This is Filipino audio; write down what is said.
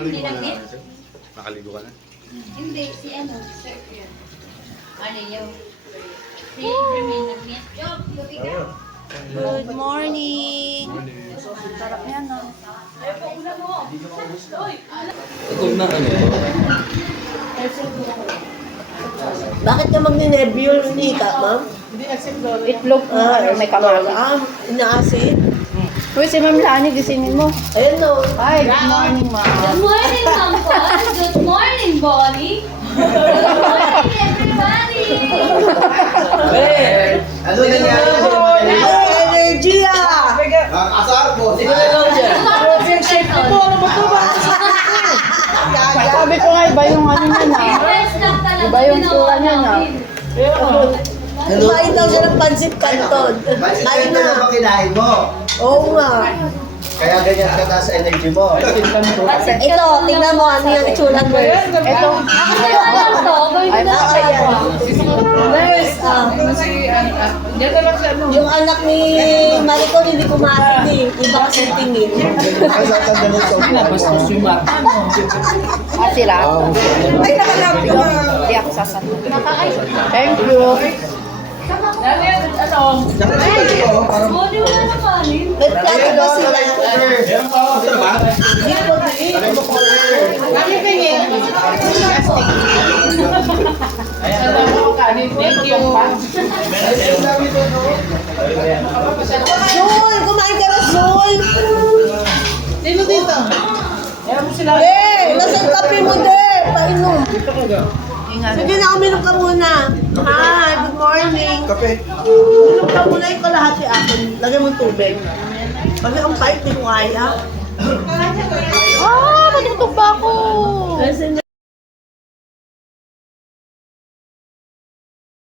Nakaligo ka na. Hindi Nakaligo ka na? Hindi, si ano? Aliyaw. Si Jermaine nag-meet. Job, gabi ka. Good morning. Sarap yan, no? Ito na ano to? Bakit ka magninervyol ni ka, ma'am? Itlog may kamatis. Inaasin. Uy, si Ma'am Lani, gisingin mo. Ayun no. Ay, good morning, Ma'am. Good morning, Sampon. Good morning, Bonnie. Good morning, everybody. Ano nangyari? Energy ah! Asar po. Sino na lang dyan? Sabi ko nga, iba yung ano niya na. First lang talaga. Iba yung tura niya na. Kumain daw siya ng pancit canton. Bakit Ayun na na. ba kinain mo? Oo nga. Kaya ganyan ka taas energy mo. Ito, tingnan mo ano yung itsura mo. Ito. Ako sa'yo alam to. Gawin ko na sa'yo. Nurse, yung anak ni Maricol hindi kumain eh. Iba kasi tingin. Sila. Ay, nakalapit na. Hindi ako sasagot. Thank you. Bonnie, wala na kanin. Nagtato ba sila? Hindi po din. Zul! Kumain ka na, Zul! Sino dito? Eh, nasa kape mo din. Painom. Sige na, uminom ka muna. Hi, good morning. Kape. Uminom ka muna yung kalahati akin. Lagyan mo tubig. Kasi ang pahit, di ko kaya. Ah, matutog pa ako. Kasi